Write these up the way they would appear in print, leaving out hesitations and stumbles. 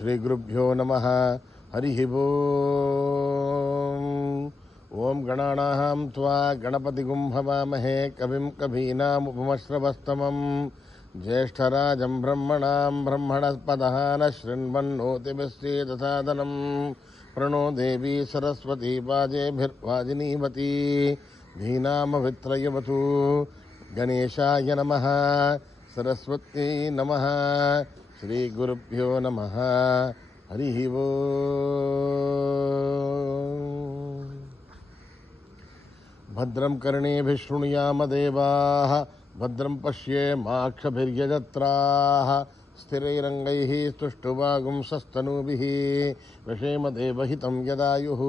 श्रीगुरुभ्यो नमः। हरिः ओम गणानां त्वा गणपतिगुं हवामहे कविं कवीनामुपमश्रवस्तमम् ज्येष्ठराजं ब्रह्मणां ब्रह्मणस्पदः न शृण्वन्नोतिभिश्चेदसादनं प्रणो देवी सरस्वती वाजेभिर्वाजिनीवती धीनामवित्रयवतु। गणेशाय नमः, सरस्वती नमः, श्रीगुरुभ्यो नमः। हरिः ओम्। भद्रं कर्णेभिः शृणुयाम देवाः, भद्रं पश्येमाक्षभिर्यजत्राः, स्थिरैरङ्गैः स्तुष्टुवागुंसस्तनूभिः वशेम देवहितं यदायुः।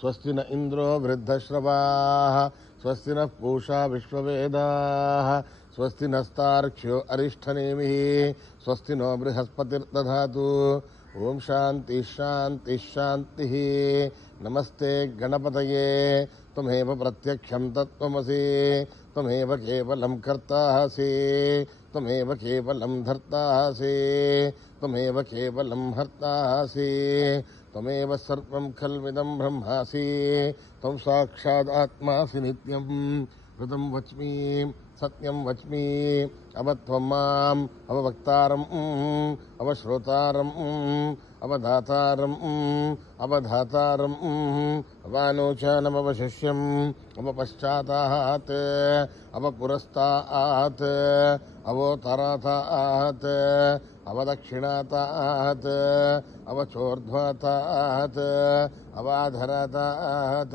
स्वस्ति न इन्द्रो वृद्धश्रवाः, स्वस्ति नः पूषा विश्ववेदाः, स्वस्ति नस्तार्क्ष्यो अरिष्ठनेमिः, स्वस्ति नो बृहस्पतिर्दधातु। ओम शांति शांति शांतिः। नमस्ते गणपतये, त्वमेव प्रत्यक्षं तत्त्वमसि, त्वमेव केवलं कर्तासि, त्वमेव केवलं धर्तासि, त्वमेव केवलं हर्तासि, त्वमेव सर्वं खल्विदं ब्रह्मासि, त्वं साक्षादात्मासि नित्यं। ऋतं वच्मि सत्यं वच्मि, अवत्वं माम् अववक्तारम् अवश्रोतारम् अवधातारम् अवधातारम् अवानोचानमवशिष्यम् अवपश्चातात् अवपुरस्तात् अवोत्तरातात् अवदक्षिणातात् अवचोर्ध्वातात् अवाधरातात्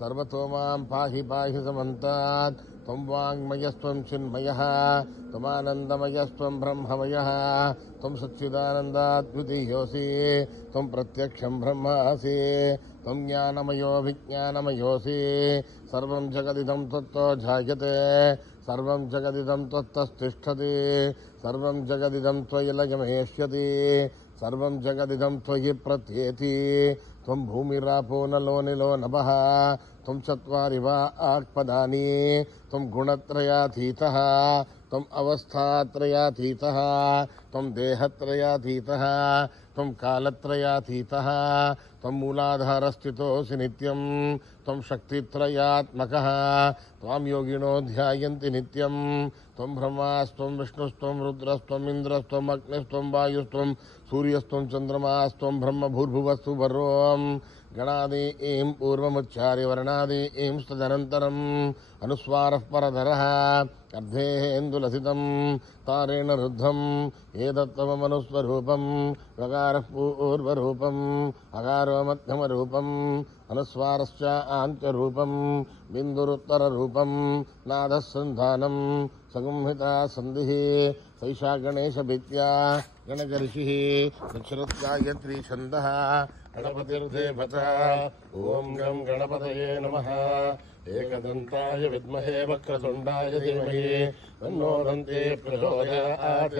सर्वतो मां पाहि पाहि समन्तात्। त्वं वाङ्मयस्त्वं चिन्मयः, त्वमानन्दमयस्त्वं ब्रह्ममयः, त्वं सच्चिदानन्दाद्वितीयोऽसि, त्वं प्रत्यक्षं ब्रह्मासि, त्वं ज्ञानमयोऽभिज्ञानमयोऽसि। सर्वं जगदिदं त्वत्तो जायते, सर्वं जगदिदं त्वत्तस्तिष्ठति, सर्वं जगदिदं त्वयि लयमेष्यति, सर्वं जगदिदं त्वयि प्रत्येति। त्वं भूमिरापो नलो निलो नभः, त्वं चत्वारि वा आक्पदानि, त्वं गुणत्रयातीतः, त्वं अवस्थात्रयातीतः, त्वं देहत्रयातीतः, त्वं कालत्रयातीतः, त्वं मूलाधारस्थितोऽसि नित्यं, त्वं शक्तित्रयात्मकः, त्वां योगिनो ध्यायन्ति नित्यं। त्वं ब्रह्मास्त्वं विष्णुस्त्वं रुद्रस्त्वम् इन्द्रस्त्वम् अग्निस्त्वं वायुस्त्वं सूर्यस्त्वं चन्द्रमास्त्वं ब्रह्म भूर्भुवस्सु वरोम्। गणादीं पूर्वमुच्चार्य वर्णादीं तदनन्तरम् अनुस्वारः परधरः अर्धेन्दुलसितं तारेण रुद्धम् एतत्त्वमनुस्वरूपम्। वकारः पूर्वरूपम् अकारो मध्यमरूपम् अनुस्वारश्च आन्त्यरूपम् बिन्दुरुत्तररूपम् नादः सन्धानम् सगुंहिता सन्धिः सैषा गणेशभित्या गणगर्षिः दक्षरत्गायत्री छन्दः गणपतिर्देवता। ॐ गं गणपतये नमः। एकदन्ताय विद्महे वक्रतुण्डाय धीमहि तन्नो दन्ती प्रचोदयात्।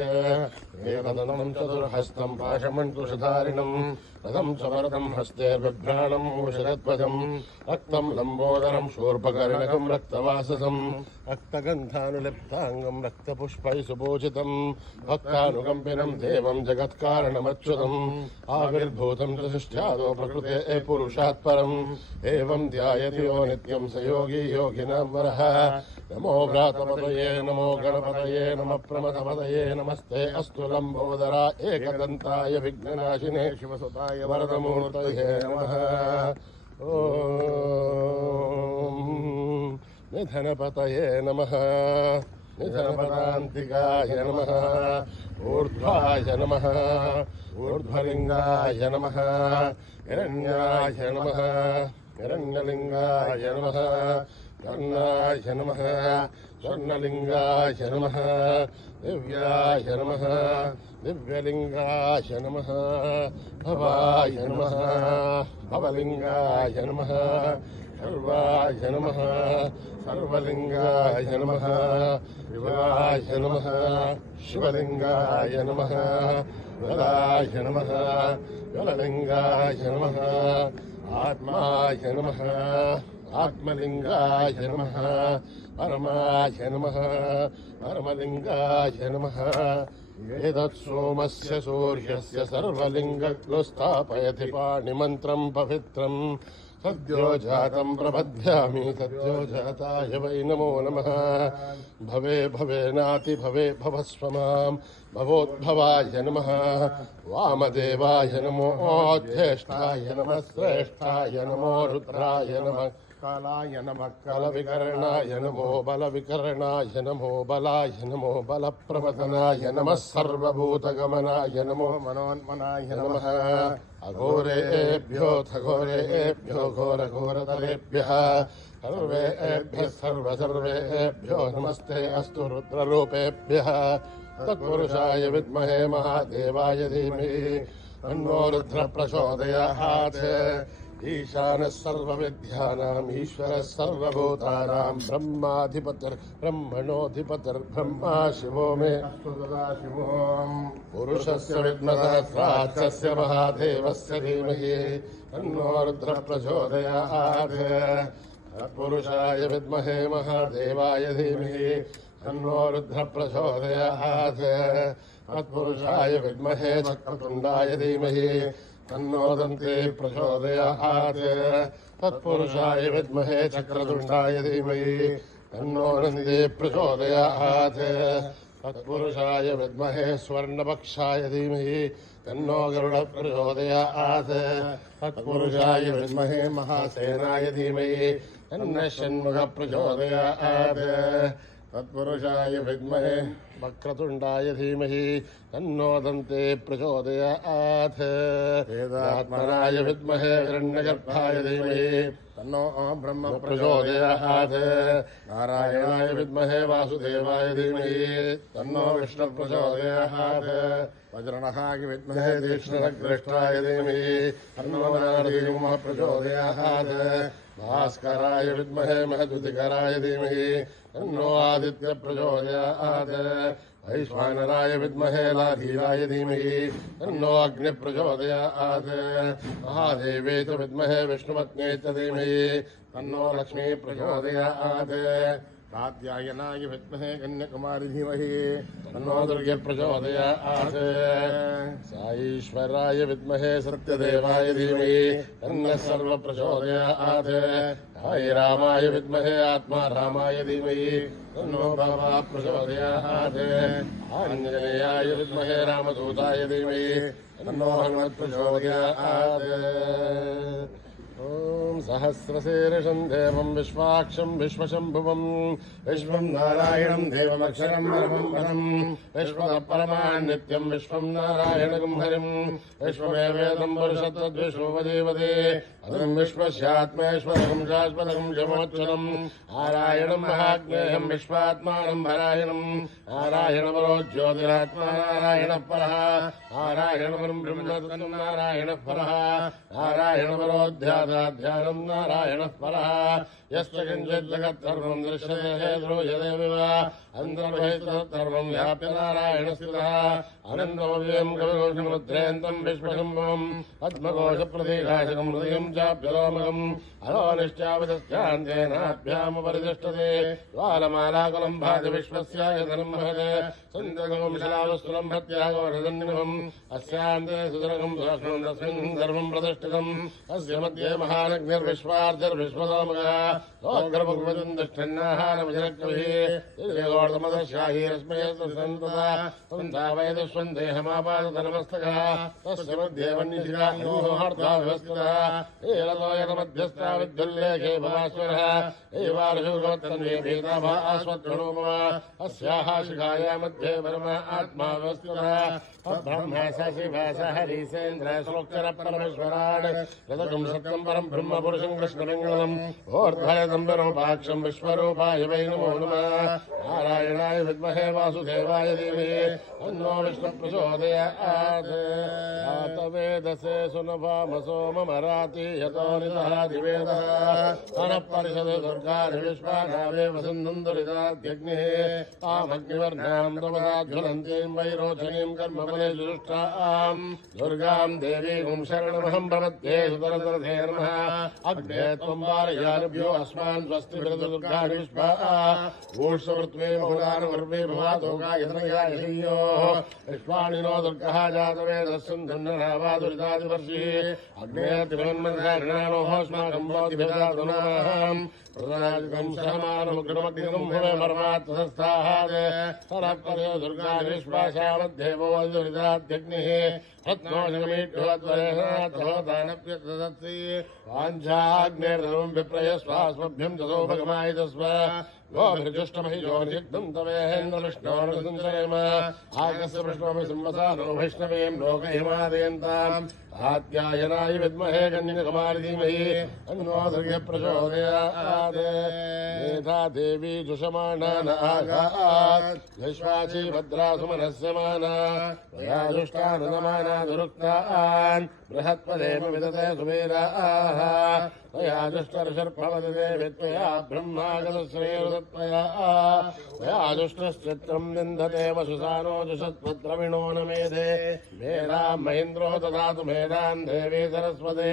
एकदन्तं चतुर्हस्तं पाशमण्कुशधारिणं रथं च वरदं हस्ते बिभ्राणं मूषकध्वजं रक्तं लम्बोदरं शूर्पकर्णकं रक्तवाससं रक्तगन्धानुलिप्ताङ्गं रक्तपुष्पैः सुपूजितं भक्तानुकम्पिनं देवं जगत्कारणमच्युतम् आविर्भूतं च सृष्ट्यादो प्रकृते पुरुषात् परम् एवं ध्यायति यो नित्यं स योगी योगिनां वरः। नमो व्रातपतये नमो गणपतये नमः प्रमथपतये नमस्ते अस्तु लम्बोदरा एकदन्ताय विघ्ननाशिने शिवसुताय वरदमूर्तये नमः। ॐ निधनपतये नमः निधनपदान्तिकाय नमः ऊर्ध्वाय नमः ऊर्ध्वलिङ्गाय नमः हिरण्याय नमः हिरण्यलिङ्गाय नमः कर्णाय नमः स्वर्णलिङ्गाय नमः दिव्याय नमः दिव्यलिङ्गाय नमः भवाय नमः भवलिङ्गाय नमः सर्वाय नमः सर्वलिङ्गाय नमः शिवाय नमः शिवलिङ्गाय नमः वराय नमः जललिङ्गाय नमः आत्माय नमः आत्मलिङ्गाय नमः परमाय नमः परमलिङ्गाय नमः एतत् सोमस्य सूर्यस्य सर्वलिङ्गग्लो स्थापयति पाणिमन्त्रं पवित्रम् सद्यो जातं प्रपद्यामि सद्यो जाताय वै नमो नमः भवे भवेनाति भवे भवस्व मां भवोद्भवाय नमः वामदेवाय नमो ज्येष्ठाय नमः श्रेष्ठाय नमो रुद्राय नमः कालाय नमः कालविकरणाय नमो बलविकरणाय नमो बलाय नमो बलप्रवदनाय नमः सर्वभूतगमनाय नमो मनोन्मनाय नमः अघोरेभ्यो घोरेभ्यो घोरघोरतरेभ्यः सर्वेभ्यः सर्वेभ्यो नमस्ते अस्तु रुद्ररूपेभ्यः तत्पुरुषाय विद्महे महादेवाय धीमहि तन्नो रुद्रः प्रचोदयात् ईशानः सर्वविद्यानाम् ईश्वरः सर्वभूतानां ब्रह्माधिपतिर्ब्रह्मणोऽधिपतिर्ब्रह्मा शिवो मे अस्तु सदाशिवो पुरुषस्य विद्मसहस्राक्षस्य महादेवस्य धीमहि तन्नो रुद्रः प्रचोदयात् तत्पुरुषाय विद्महे महादेवाय धीमहि तन्नो रुद्रः प्रचोदयात् तत्पुरुषाय विद्महे वक्रतुण्डाय धीमहि तन्नो दन्ते प्रचोदयात् तत्पुरुषाय विद्महे चक्रतुण्डाय धीमहि तन्नो नन्दे प्रचोदयात् तत्पुरुषाय विद्महे स्वर्णपक्षाय धीमहि तन्नो गरुडः प्रचोदयात् तत्पुरुषाय विद्महे महासेनाय धीमहि तन्नः षण्मुखः प्रचोदयात् तत्पुरुषाय विद्महे वक्रतुण्डाय धीमहि तन्नो दन्ते प्रचोदयात् वेदात्मनाय विद्महे हिरण्यगर्भाय धीमहि तन्नो ब्रह्म प्रचोदयात् नारायणाय विद्महे वासुदेवाय धीमहि तन्नो विष्णु प्रचोदयात् वज्रणहाय विद्महे तीक्ष्णग्रष्टाय धीमहि तन्नो नारसिंहः प्रचोदयात् भास्कराय विद्महे महद्युतिकराय धीमहि तन्नो आदित्य प्रचोदयात् वैश्वानराय विद्महे लाधीराय धीमहि तन्नो अग्नि प्रचोदयात् महादेवे च विद्महे विष्णुपत्न्यै च धीमहि तन्नो लक्ष्मी प्रचोदयात् कात्यायनाय विद्महे कन्याकुमारी धीमहि तन्नो दुर्गे प्रचोदयात् साईश्वराय विद्महे सत्यदेवाय धीमहि तन्नः सर्व प्रचोदयात् साई रामाय विद्महे आत्मा रामाय धीमहि तन्नो भगवा प्रचोदयात् आञ्जनेयाय विद्महे रामदूताय धीमहि तन्नो हनुमत् प्रचोदयात् ॐ सहस्रशीर्षं देवं विश्वाक्षं विश्वशम्भुवं विश्वं नारायणं देवमक्षरं परमं पदं विश्वतः परमान् नित्यं विश्वं नारायणगं हरिं विश्वमेवेदं पुरुषत्वद्विश्ववदेवदे अदं विश्वस्यात्मेश्वरं शाश्वतं जमोच्चरं नारायणं महाज्ञेयं विश्वात्मानं नारायणं नारायणपरो ज्योतिरात्मा नारायणः परः नारायणपरं ब्रह्म नारायणः परः नारायणपरो ध्यानं नारायणः परः यस्य किञ्चित् जगत् सर्वं दृश्यते श्रूयते विवा अन्तर्बहिस्तत्सर्वं व्याप्य नारायणस्थितः अनन्तमव्ययं कविघोषमुद्रेन्तं विश्वशम्भुवं पद्मकोशप्रतीकाशकं हृदयं चाप्यलोमकम् अलोनिश्चावितश्चान्तेनाभ्यामुपरितिष्ठते ज्वालमालाकुलं भाति विश्वस्यायतनं महते सन्दगोमिशलावस्तुलं भत्यागोरदन्निभम् अस्यान्ते सुदरकं सुलक्ष्मणं तस्मिन् सर्वं प्रतिष्ठितम् अस्य मध्ये महानग्निर्विश्वार्थिर्विश्वलोमकः लोकर्मुखमदन्दष्ठन्नाहारमजरक्कविः वैदस्वन्देहमापादनमस्तकः तस्य मध्ये वह्निशिखार्द्धा व्यवस्थितः विद्युल्लेखे भवास्वरः एवार्षुर्गोत्तन्वे भेदाभा आस्वत्रणोपमा अस्याः शिखाया मध्ये परमा आत्मा व्यवस्थितः ब्रह्मा शिवा स हरिसेन्द्र श्लोक्चर परमेश्वरान् रजकं सत्यं परं ब्रह्म पुरुषं कृष्णमङ्गलम् ऊर्ध्वरदं विरूपाक्षं विश्वरूपाय वै नमो नमः नारायणाय विद्महे वासुदेवाय धीमहि तन्नो विष्णुः प्रचोदयात् वेदसे सुनभामसो ममराति यतो नितः दिवेदः अनपरिषद दुर्गानि विश्वानावेव सिन्धुं दुरिताद्यग्निः तामग्निवर्णां तवदाज्वलन्तीं वैरोचनीं कर्मफले जुष्टां दुर्गां देवीं शरणमहं प्रपद्ये सुतरतरथे नमः अग्ने त्वं वारयानुभ्यो अस्मान् स्वस्ति दुर्गाणि विश्वा ऊष्मृत्वे बहुलानुर्वे भवातोकायतनयायशय्योः विश्वानिनो दुर्गः जातवेदस्सुन्दन्नरावादुरितादिवर्षिः अग्नेतिमन्मन्धारिणानोऽस्माकं भवतिभिदातुनाहम् प्रदानादिकं सहमानमुग्रमग्निकं भवे परमात्मसंस्थाहात् सरप्पदयो दुर्गानिश्वासामध्येवो दुरिताद्यग्निः रत्नोजगमीढ्योद्वरेणात्मदानप्यदत्ति वाञ्छाग्नेर्धनुं विप्रयस्वास्मभ्यं ततो भगमायितस्व गोभिर्जुष्टमहिजो नियुक्तं तवेन्द्रविष्णोर्गुञ्जरेम आगस्य विष्णोमि संवसानो वैष्णवीं लोकहिमादयन्ताम् आत्यायनाय विद्महे कन्यकुमारी धीमहि तन्नो दुर्गे प्रचोदयात् मेधा देवी जुषमाणा न आगात् विश्वाची भद्रा सुमनस्य माना त्वया जुष्टानुगमाना दुरुक्तान् बृहत्पदेव विदते सुवीराः त्वया जुष्टर्षर्भवति देवि त्वया ब्रह्मागतश्रेरुदत्वया त्वया जुष्टश्चित्रं विन्दते वसुसानो जुषत्पुत्रविणो न मेधे मेधां महेन्द्रो ददातु मेधां देवी सरस्वती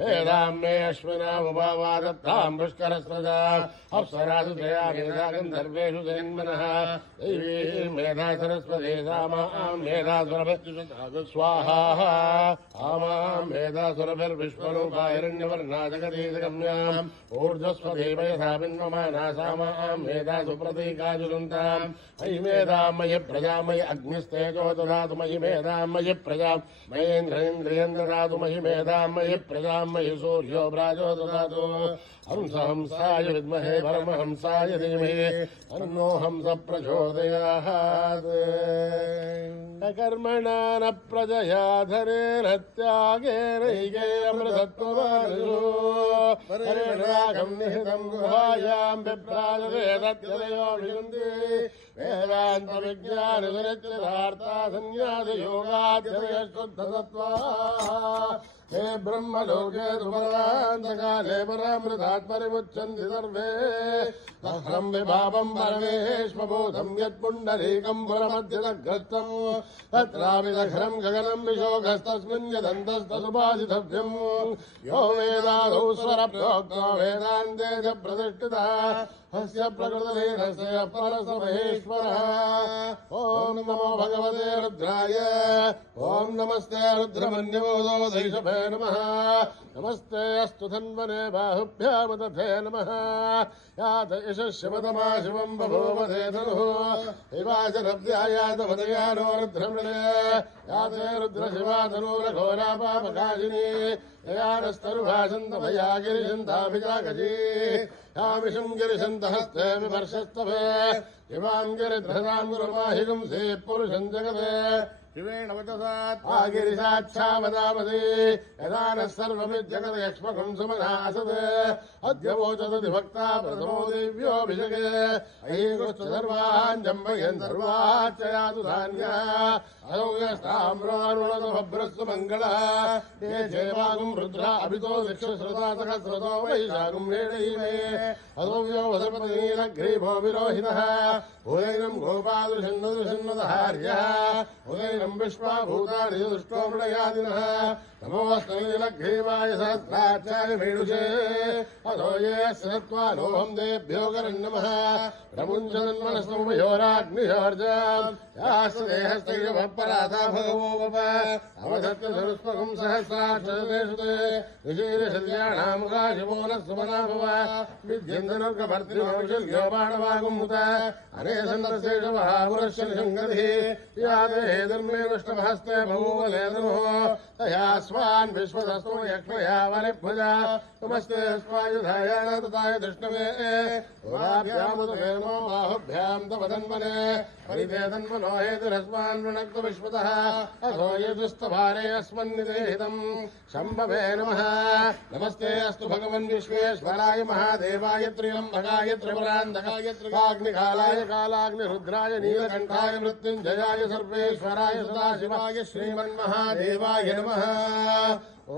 मेधां मे अश्विनामुपवा दत्तां पुष्करस्रजाम् अप्सरासु जया मेधा गन्धर्वेषु जन्मनः दैवी मेधा सरस्वती सामां मेधा सुरभिर्जुषत् स्वाहा आमां मेधा सुरभिर्विश्वरूपा हिरण्यवर्णा जगदीशगम्याम् ऊर्ध्वस्वदेव यथा बिन्वमाना सामां मेधा सुप्रतीकाजुषन्ताम् मयि मेधां मयि प्रजा मयि अग्निस्तेजो ददातु मयि मेधां मयि प्रजा मयेन्द्रेन्द्रियं ददातु मयि मेधां मयि प्रजा मयि सूर्यो प्राजो ददातु हंसहंसाय विद्महे परमहंसाय धीमहि तन्नो हंस प्रचोदयात् कर्मणा न प्रजया धनेन त्यागेन हिगेऽमृतत्वमानुषो निहितं गुहायां बिभ्राजते तत्यदयो विशन्ति वेदान्तविज्ञानसुनिश्चितार्था संन्यासयोगाद्यशुद्धसत्त्वाः हे ब्रह्मलोके सुपरान्तकाले परामृतात् परिमुच्यन्ति सर्वे अहं विभावं परमेश्वबोधं यत्पुण्डरीकं पुरमध्यदग्रस्तम् तत्राविदघ्रं गगनं विशोकस्तस्मिन् यदन्तस्तसुभासितव्यम् यो वेदादौ स्वरप्रोक्तो वेदान्ते च प्रतिष्ठितः अस्य प्रकृतिरस्य परसमहेश्वरः ॐ नमो भगवते रुद्राय ॐ नमस्ते रुद्रमन्यवोदो दैशभे नमः नमस्ते अस्तु धन्वने बाहुभ्यां तथे नमः यात यशस्यपदमा शिवं बभूव धेनुः हिवाचरव्यायातपदयानो रुद्रमृणे याते रुद्रशिवातनूरघोरापापकाशिनी ययानस्तरुभाषन्तभया गिरिशन्ताभिजागजी यामिषं गिरिशन्तहस्ते विमर्शस्तभे इमां गिरिध्रदां गुरुमाहिगुंसे पुरुषं जगते शिवेण वचसात् आगिरिसाच्छावदामसि यदा नः सर्वमिज्जगदयक्ष्मकं सुमनासत् अद्य वोचदति भक्ता प्रथमो दिव्योऽभिषगे अयीकृष्ट सर्वान् जम्बयन् सर्वाच्च यातु धान्यः अयौयस्ताम्रारुणतभभ्रस्तु मङ्गलः ये चेवागुं रुद्रा अभितो दिक्षश्रुता सहस्रतो वैशाखं वेणैमे अदौव्यो वसपतिनीलग्रीभो विरोहितः उदैनं गोपादृशन्नदृशन्नदहार्यः उदैनं विश्वाभूतानि दृष्टो मृडयादिनः नमोऽस्तनीलग्रीवाय सहस्राक्षाय मेणुषे अधो ये सत्त्वानोऽहं देभ्यो करन्नमः प्रमुञ्चन्मनस्तमुभयोराग्नियोर्जाम् यास्तदेहस्तैवपराधा भगवो वप अवधत्तधनुष्पकं सहस्राक्षरतेषु ते ऋषीर्षल्याणामुखाशिवो नः सुमना भव विद्येन्द्रनुर्गभर्तिमौशल्यो बाणवागुमुत अनेसन्नशेषमहापुरश्चलिशङ्गतिः याते धर्मे दुष्टमहस्ते बभूवलेदनुः तया स्वान् विश्वदस्तु यक्ष्मया वलिभुजा नमस्ते स्वायुधाय तथाय दृष्टवे वाभ्यामुदवेनो बाहुभ्यां तव धन्वने परिते धन्वनो हेतुरस्मान् वृणक्तु विश्वतः अथो यदुस्तभारे अस्मन्निदेहितं शम्भवे नमः नमस्ते अस्तु भगवन् विश्वेश्वराय महादेवाय त्र्यम्बकाय त्रिपुरान्तकाय त्रिकाग्निकालाय कालाग्निरुद्राय नीलकण्ठाय मृत्युञ्जयाय सर्वेश्वराय सदाशिवाय श्रीमन्महादेवाय नमः ॐ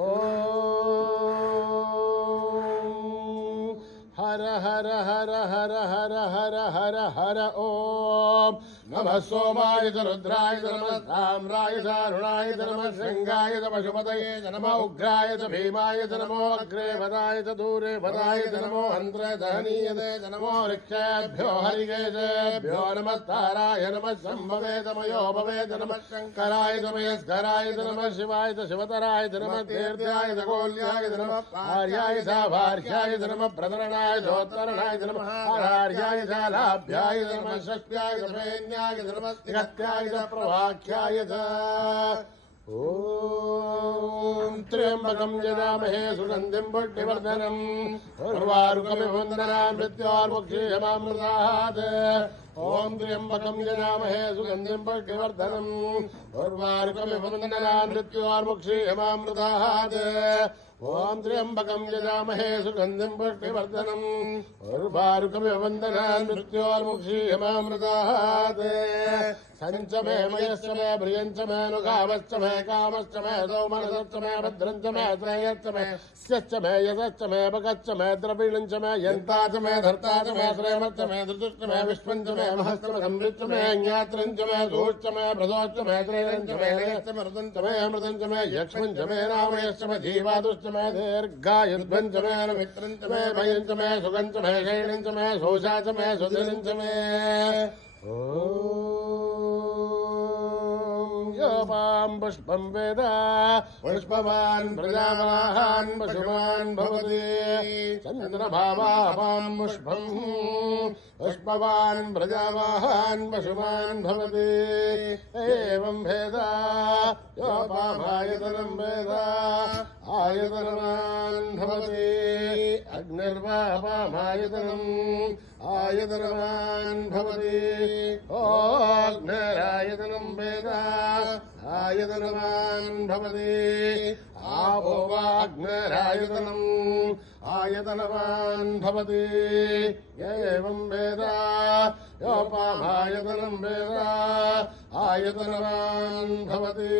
हर हर हर हर हर हर हर हर ओम नमः सोमाय च रुद्राय च नमः ताम्राय च अरुणाय च नमः शृंगाय च पशुपतये च नमः उग्राय च भीमाय च नमो अग्रे वदाय च दूरे वदाय च नमो अन्त्रे दहनीयते च नमो वृक्षेभ्यो हरिकेशेभ्यो नमः ताराय नमः शम्भवे च मयोभवे च नमः शङ्कराय च मयस्कराय च नमः शिवाय च शिवतराय च नमः तीर्थ्याय च गोल्याय च नमः आर्याय च भार्याय च नमः प्रतरणाय च उत्तरणाय च नमः आर्याय च लाभ्याय च नमः षष्ट्याय च फेन्याय च नमः तिगत्याय च प्रवाख्याय च ओम त्र्यंबकं यजामहे सुगंधिं पुष्टिवर्धनम् उर्वारुकमिव वन्दनान् मृत्योर्मुक्षीयमामृतात् ओम त्र्यंबकं यजामहे सुगंधिं पुष्टिवर्धनम् उर्वारुकमिव वन्दनान् मृत्योर्मुक्षीयमामृतात् ओम त्र्यंबकं यजामहे सुगंधिं पुष्टिवर्धनम् उर्वारुकमिव वन्दनान् मृत्योर्मुक्षीयमामृतात् संच मे मयश्च मे प्रियञ्च मे नुगावश्च मे कामश्च मे सौमनसश्च मे भद्रञ्च मे श्रेयश्च मे स्यश्च मे यशश्च मे भगश्च मे द्रविणञ्च मे यन्ता च मे धर्ता च मे श्रेमश्च मे धृतुश्च मे विश्वञ्च मे महश्च मे संवृच्च मे ज्ञात्रञ्च मे धूश्च मे प्रदोश्च मे त्रैरञ्च मे लयश्च मे अमृतञ्च मे यक्ष्मञ्च मे रामयश्च मे धीवादुश्च मे दीर्घायुध्वञ्च मे मित्रञ्च मे भयञ्च मे सुगञ्च मे शैणञ्च मे शोषा च मे सुधिरञ्च मे योपां पुष्पं वेद पुष्पवान् प्रजावान् पशुमान् भवति चन्द्रभावापां पुष्पं पुष्पवान् प्रजावान् पशुमान् भवति एवं भेद योपामायतनं वेद आयतनवान् भवति अग्निर्वापामायतनम् आयतनवान् भवति अग्निरायतनं वेद आयतनवान् भवति आपो वा अग्निरायतनम् आयतनवान् भवति एवं वेद योपामायतनं वेद आयतनवान् भवति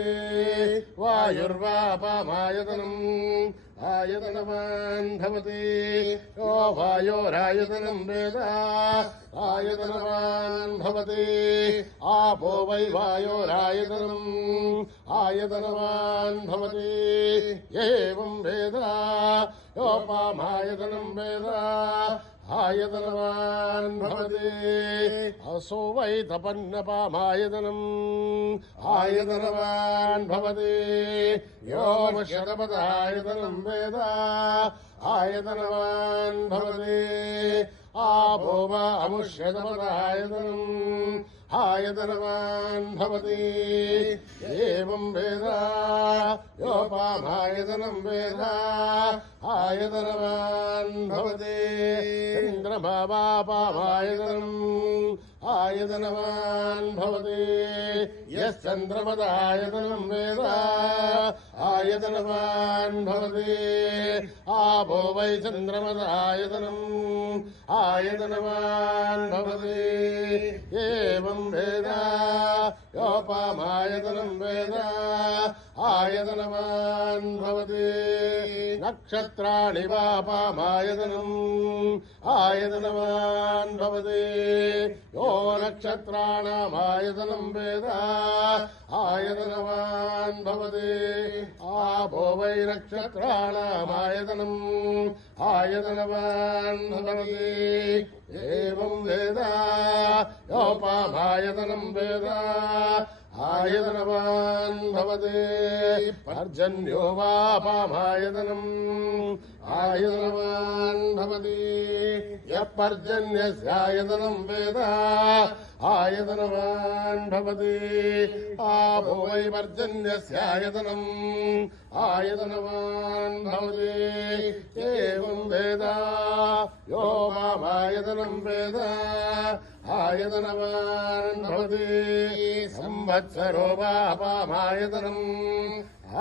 वायुर्वापामायतनम् आयतनवान् भवति यो वायोरायतनं वेद आयतनवान् भवति आपो वै वायोरायतनम् आयतनवान् भवति एवं वेद योपामायतनं वेद आयतनवान् भवति असो वै तपन्नपामायतनम् आयतनवान् भवति यो शतपथायतनं वेद आयतनवान् भवति आपो वा अमुष्यतपथायतनम् आयतनवान् भवति एवं वेद योपामायतनं वेद आयतनवान् भवति चन्द्रमावापामायतनम् आयतनवान् भवति यश्चन्द्रमदायतनं वेद आयतनवान् भवति आपो वै चन्द्रमदायतनम् आयतनवान् भवति एवं वेद योपामायतनं वेद आयतनवान् भवति नक्षत्राणि वापामायतनम् आयतनवान् भवति यो नक्षत्राणामायतनं वेद आयतनवान् भवति आपो वै नक्षत्राणामायतनम् आयतनवान् भवति एवं वेद योपामायतनं वेद आयतनवान् भवति पर्जन्यो वापामायतनम् आयतनवान् भवति यः पर्जन्यस्यायतनं वेद आयतनवान् भवति आपो वै पर्जन्यस्यायतनम् आयतनवान् भवति एवं वेद यो मामायतनं वेद आयतनवान् भवति संवत्सरो वापामायतनम्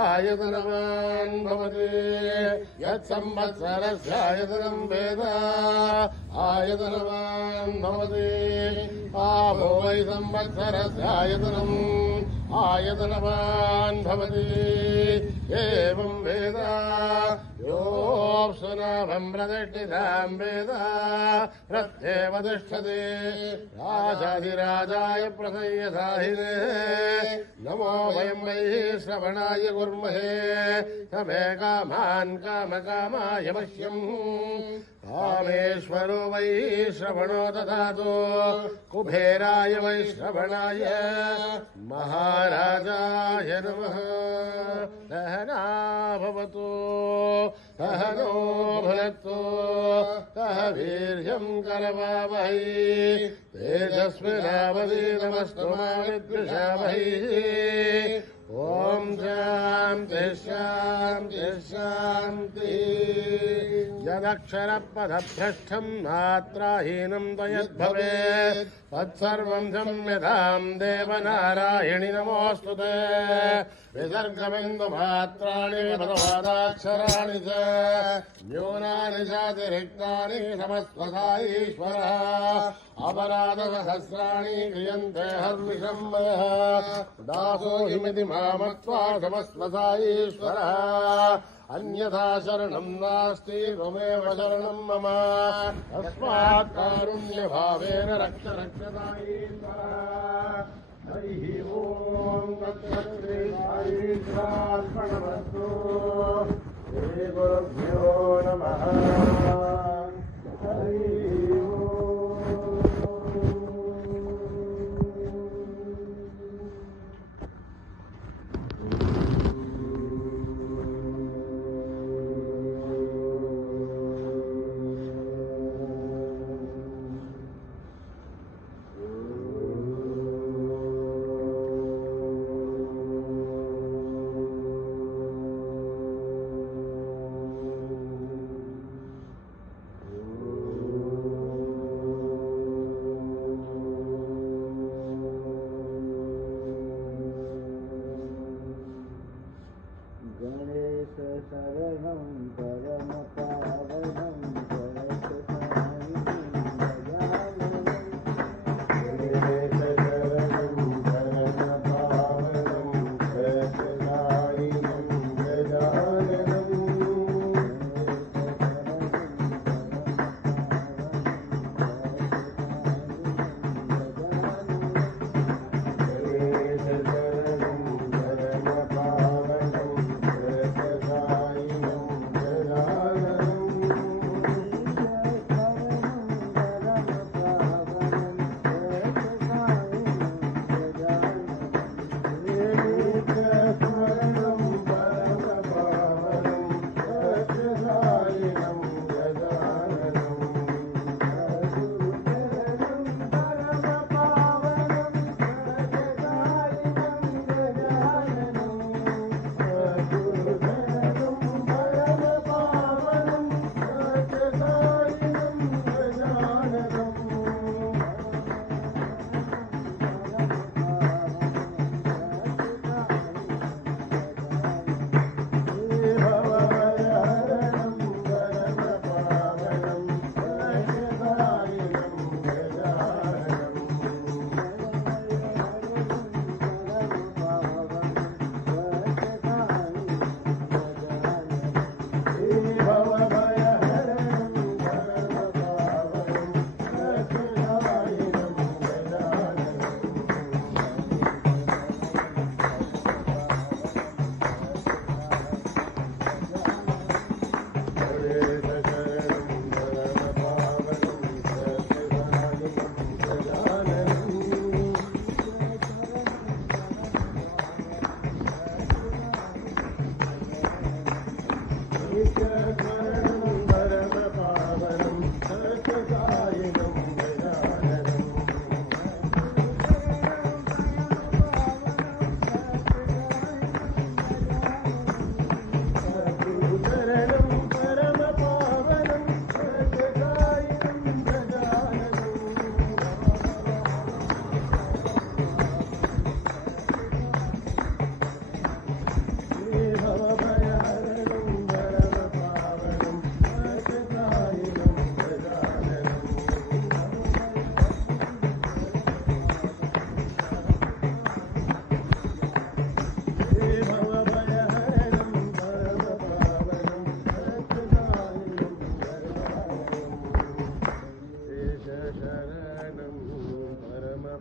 आयतनवान् भवति यत्संवत्सरस्यायतनं वेद आयतनवान् भवति आपो वै संवत्सरस्यायतनम् आयतनवान् भवति एवं वेद योऽप्सुनाभं प्रतिष्ठितां वेद रथ्येव तिष्ठति राजाधिराजाय प्रसय्यसाहिने नमो वयं वै श्रवणाय कुर्महे तमे कामान् कामकामाय मह्यम् कामेश्वरो वै श्रवणो ददातु कुबेराय वै श्रवणाय महाराजाय नमः सहना भवतु सहनो भुनक्तु सह वीर्यं करवावहै तेजस्विनावधीतमस्तु मा विद्विषावहै ॐ शान्ति शान्ति शान्तिः यदक्षरपदभ्रष्टं मात्राहीनं त्वयद्भवेत् तत्सर्वं क्षम्यतां देवनारायणि नमोऽस्तुते विसर्गबिन्दुमात्राणि पदपादाक्षराणि च न्यूनानि चातिरिक्तानि क्षमस्व ईश्वरः अपराधसहस्राणि क्रियन्ते हर्विषं मयः दासोऽहिमिति मामत्वा क्षमस्व ईश्वरः अन्यथा शरणं नास्ति त्वमेव शरणं मम तस्मात् कारुण्यभावेन रक्ष रक्षदायीश्वरः हरिः ॐ तत्सत्त्वेष्वरमस्तु श्रीगुरुभ्यो नमः हरिः ॐ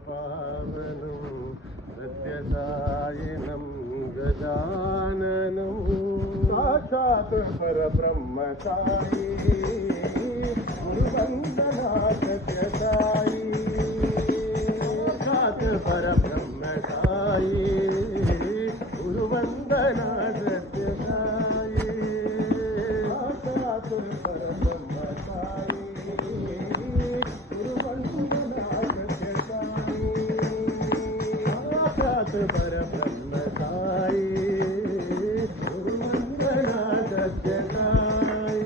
पावनं सत्यसायिनं गजाननं साक्षात् परब्रह्म साई गुरुवन्दना सत्यसाई साक्षात् परब्रह्म साई गुरुवन्दना सत्यसाई साक्षात् परब्रह्म साई गुरुवन्दना सत्यसाई साक्षात् परब्रह्म साई गुरुवन्दना सत्यसाई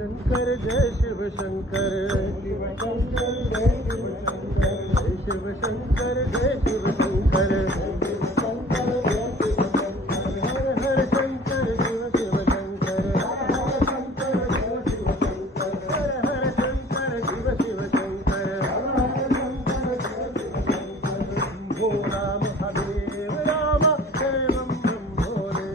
शंकर जय शिव शंकर शिव शंकर जय शिव शंकर शिव शंकर जय शिव शंकर हर हर शंकर शिव शिव शंकर हर हर शंकर शिव शिव शंकर भोला महादेव राम जय बम बम भोले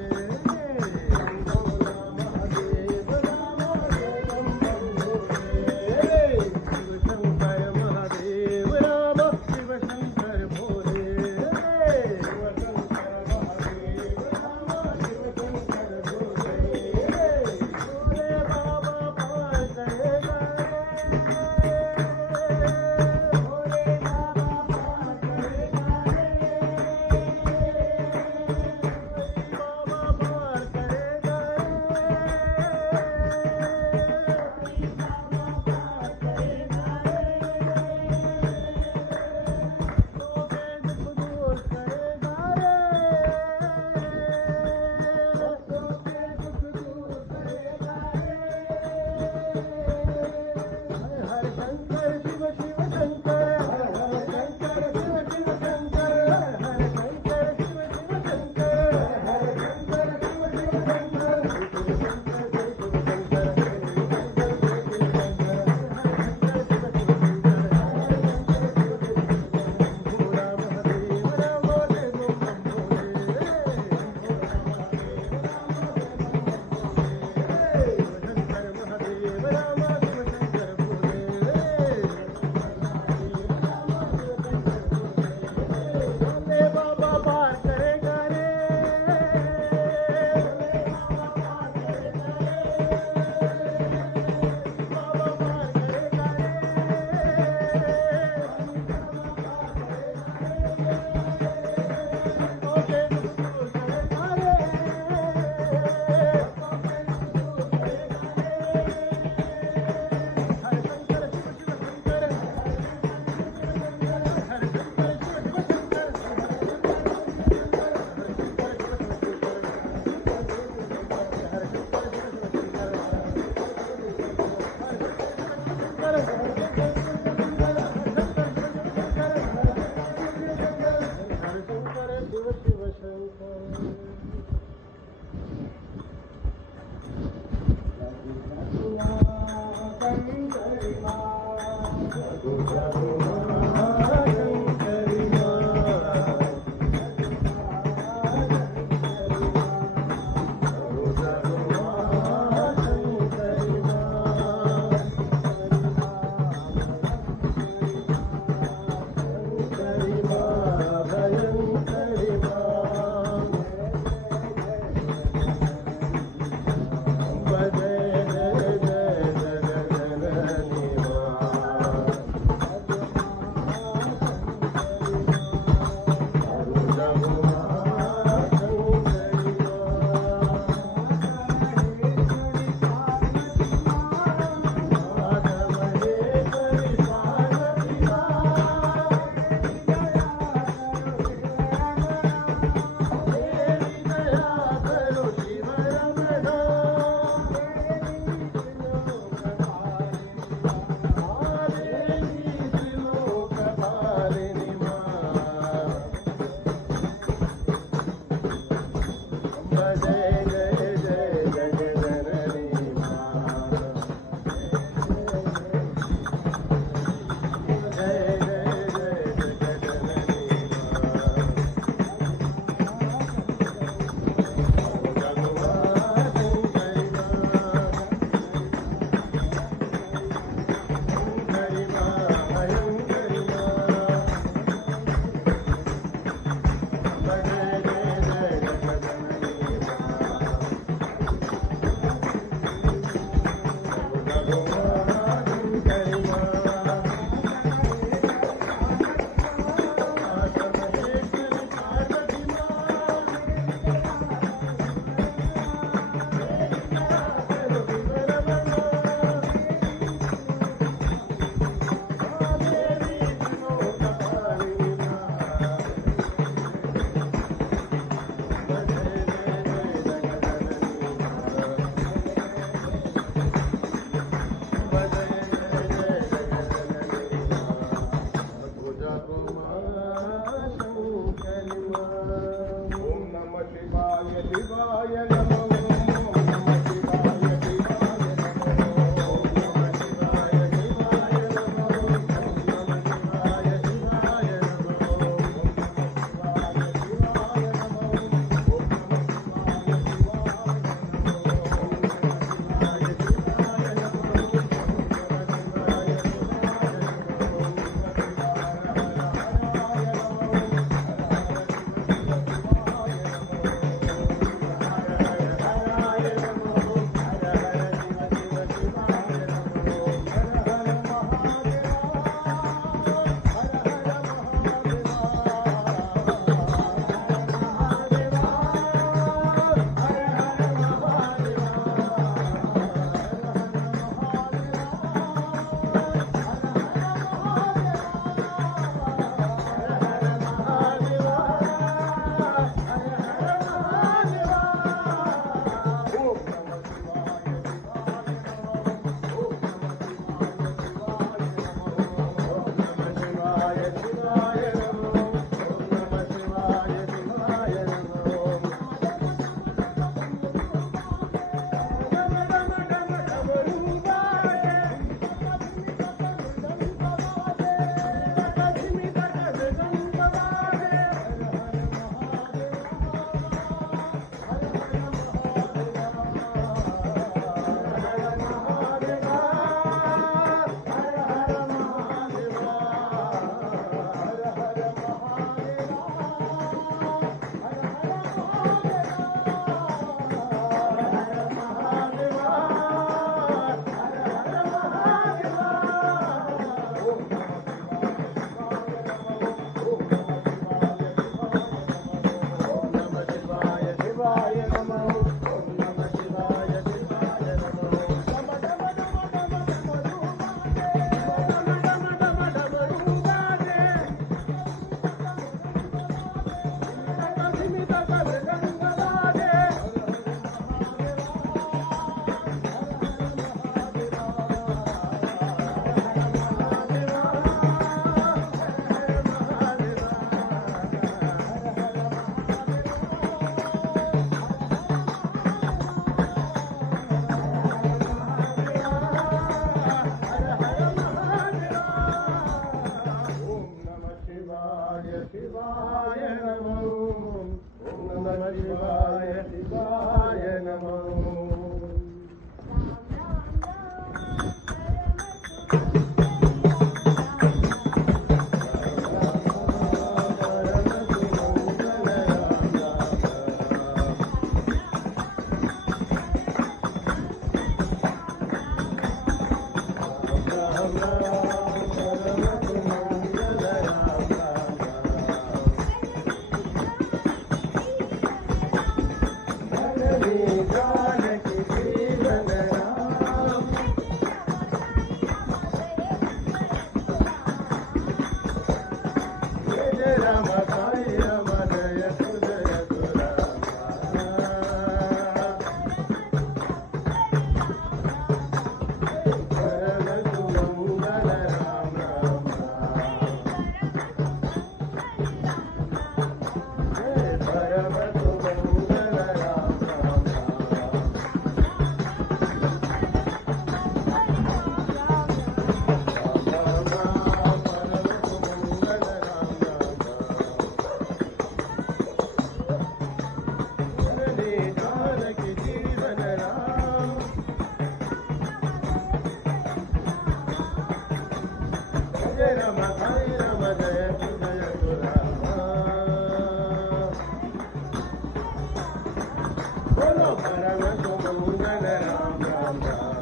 बोलो परम सुमंगल राम राम राम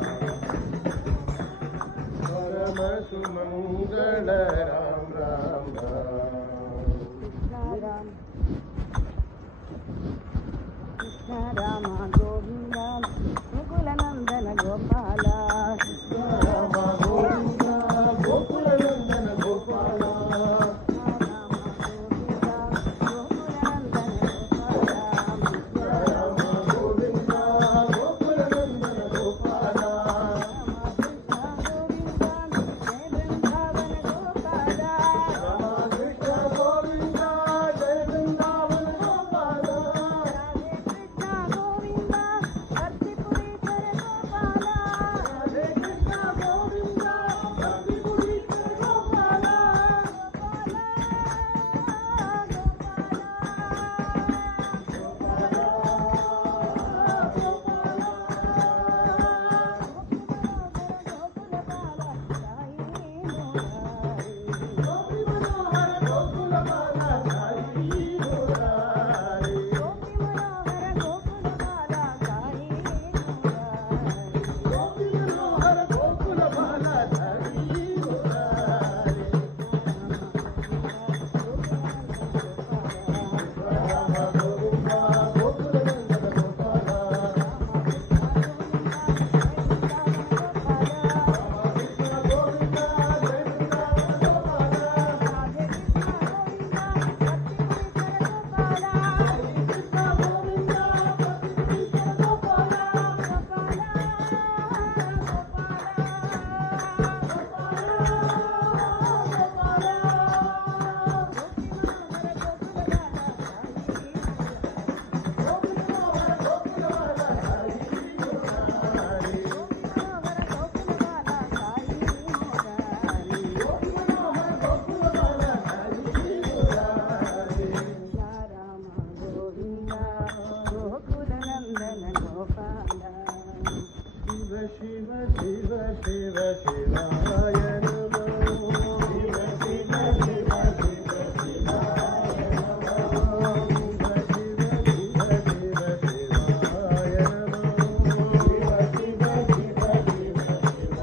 परम सुमंगल राम राम राम कृष्ण राम गोविंद मुकुल नंदन गोपाल राम गोविंद गोकुल नंदन गोपाल शिव शिव शिव शिवाय नमो शिव शिव शिव शिव शिवाय नमो शिव शिव शिव शिव शिवाय नमो शिव शिव शिव शिव शिवाय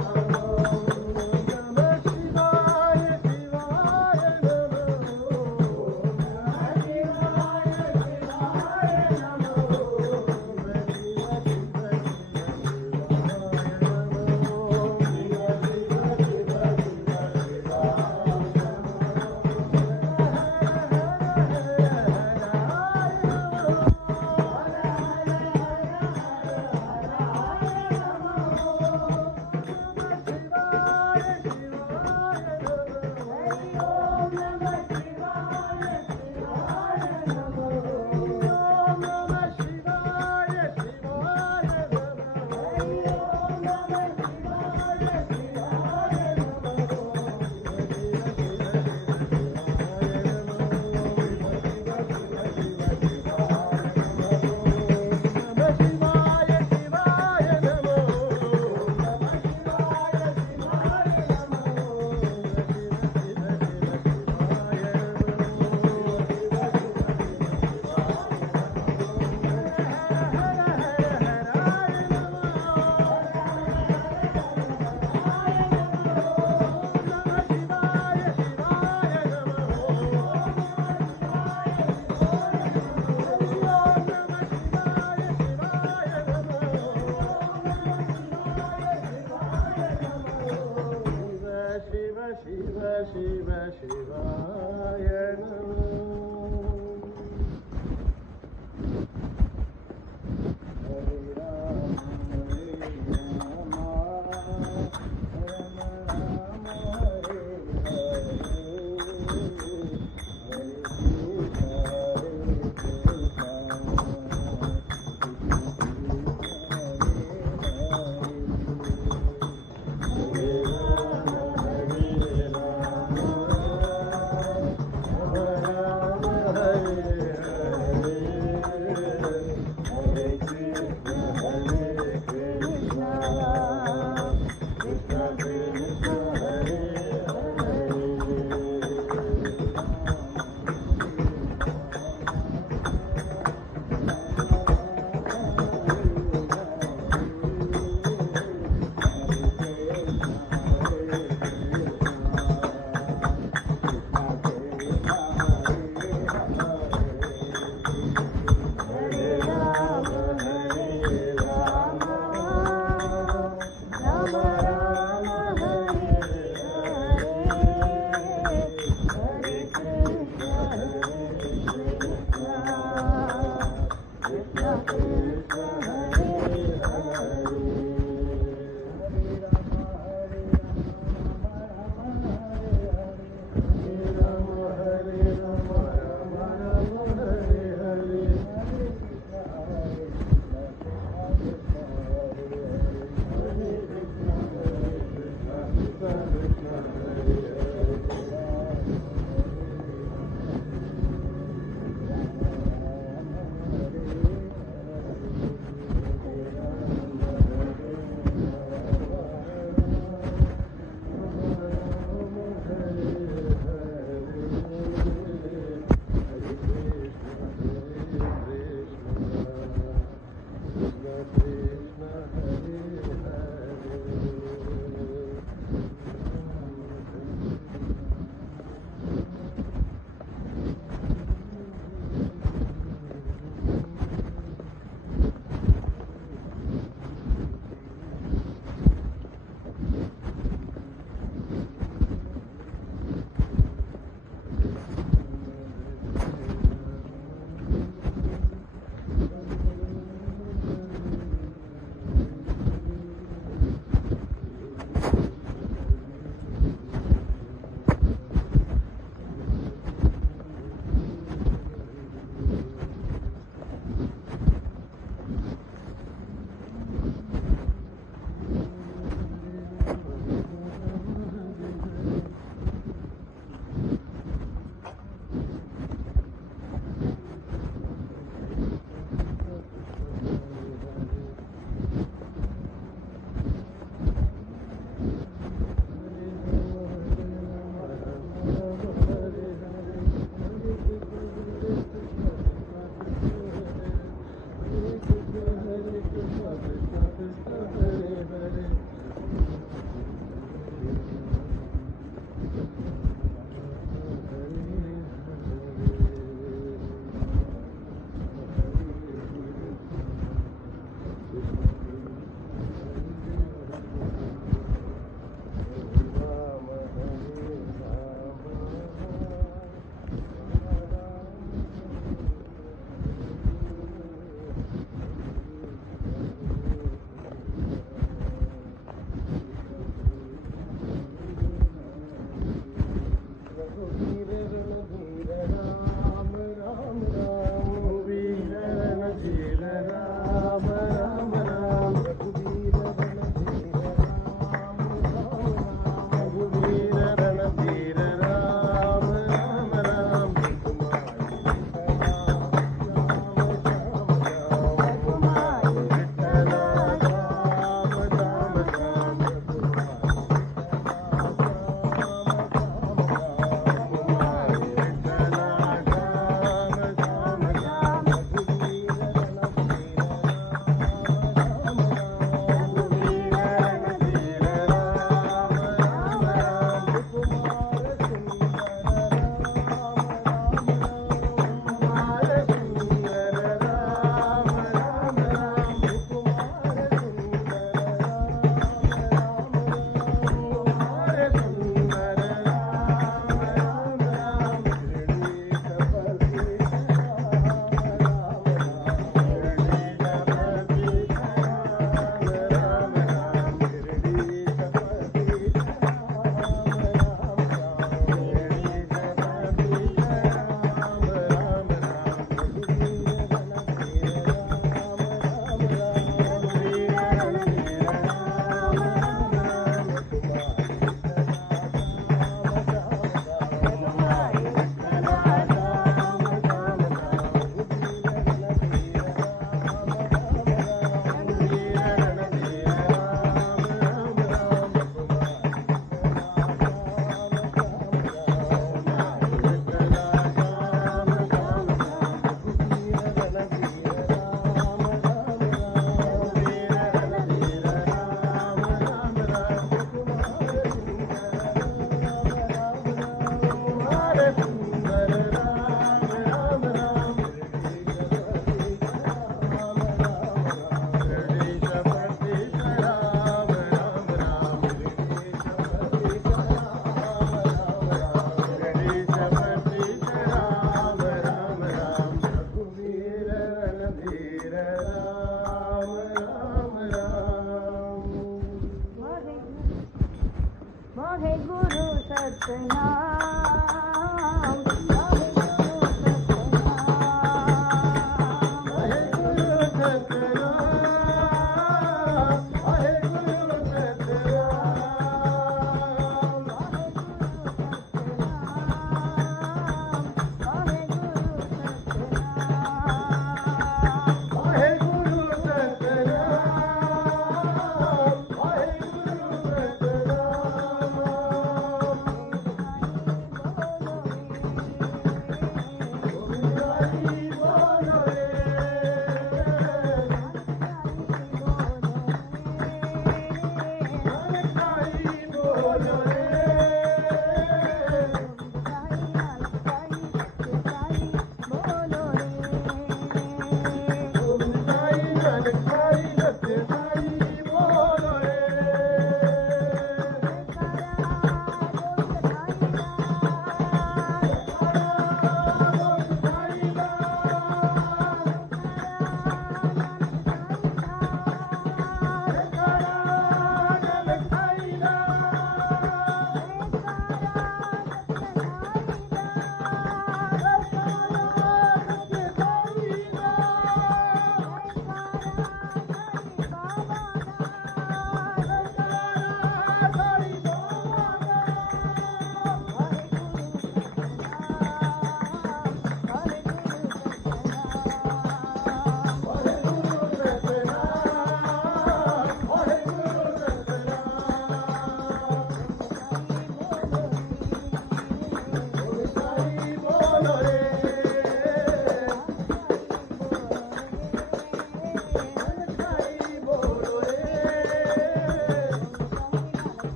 नमो नमः शिवाय शिवाय नमो नमः शिवाय शिवाय नमो शिव शिव शिव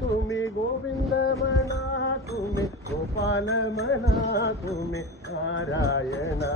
तुम्ही गोविंद म्हणा, तुम्ही गोपाल म्हणा, तुम्ही नारायणा.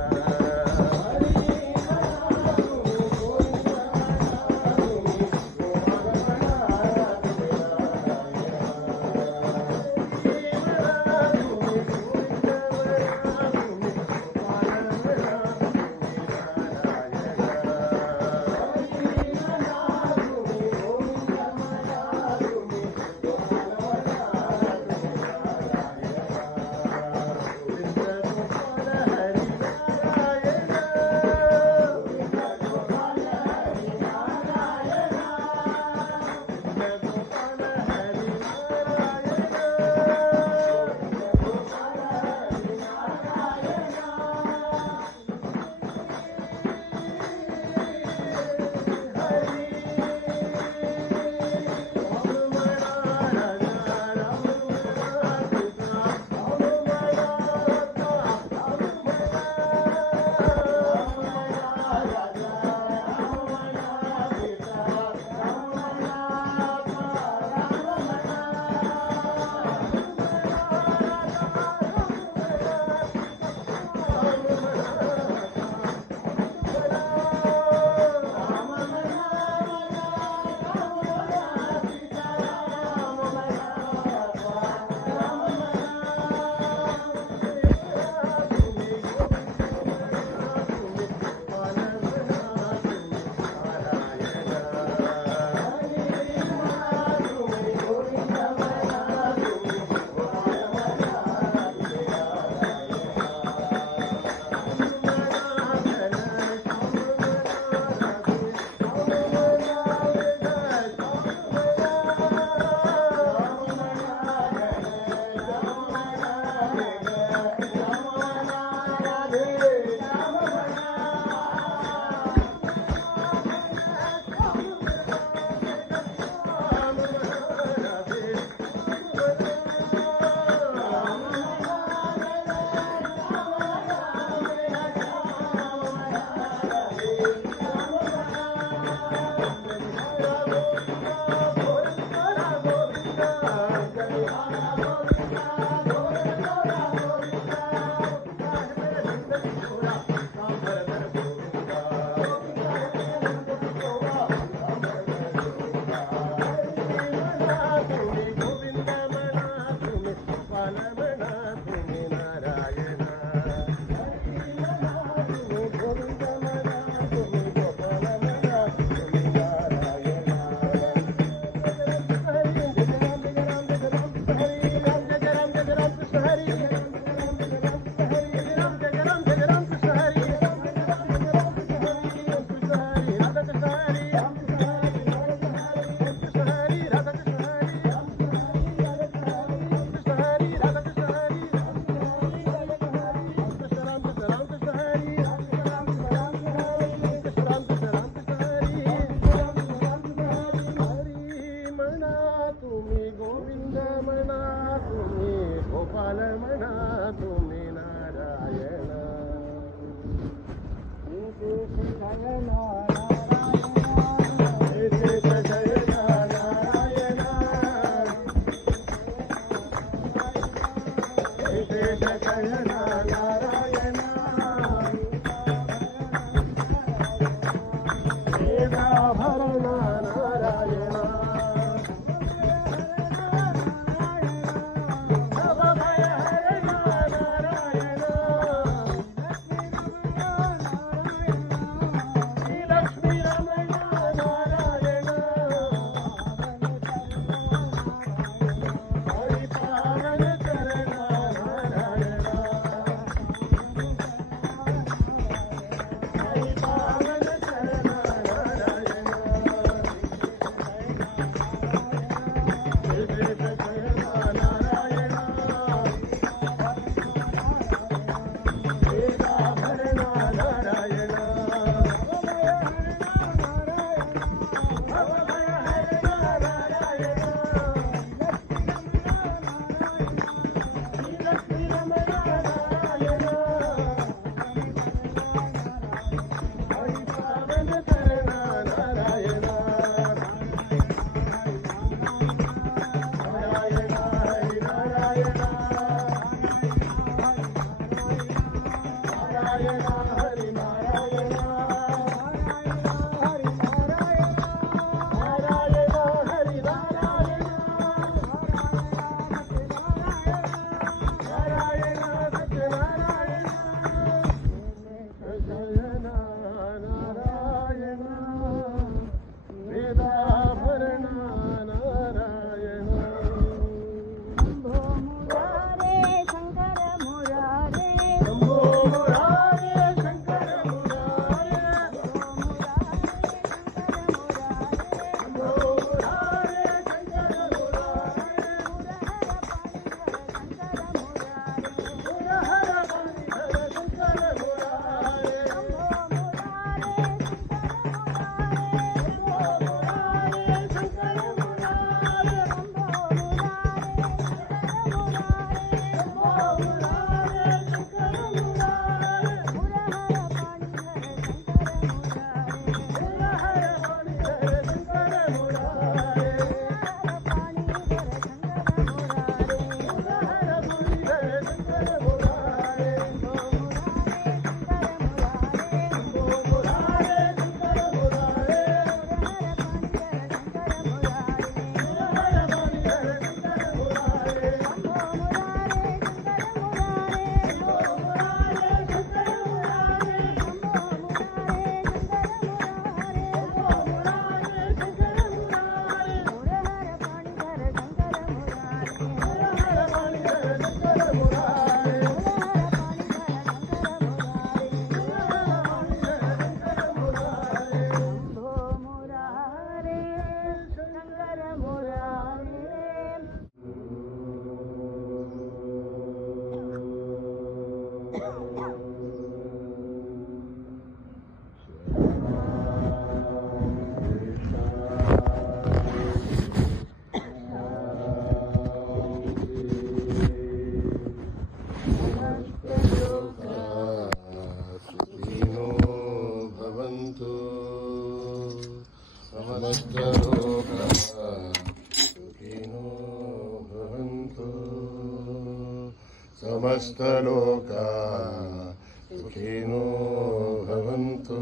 समस्तलोका सुखिनो भवन्तु।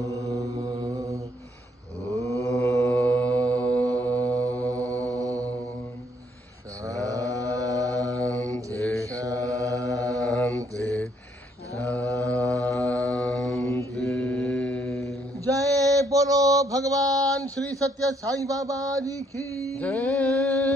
शांति शांति शांति। जय बोलो भगवान श्री सत्य साईं बाबा जी की जय।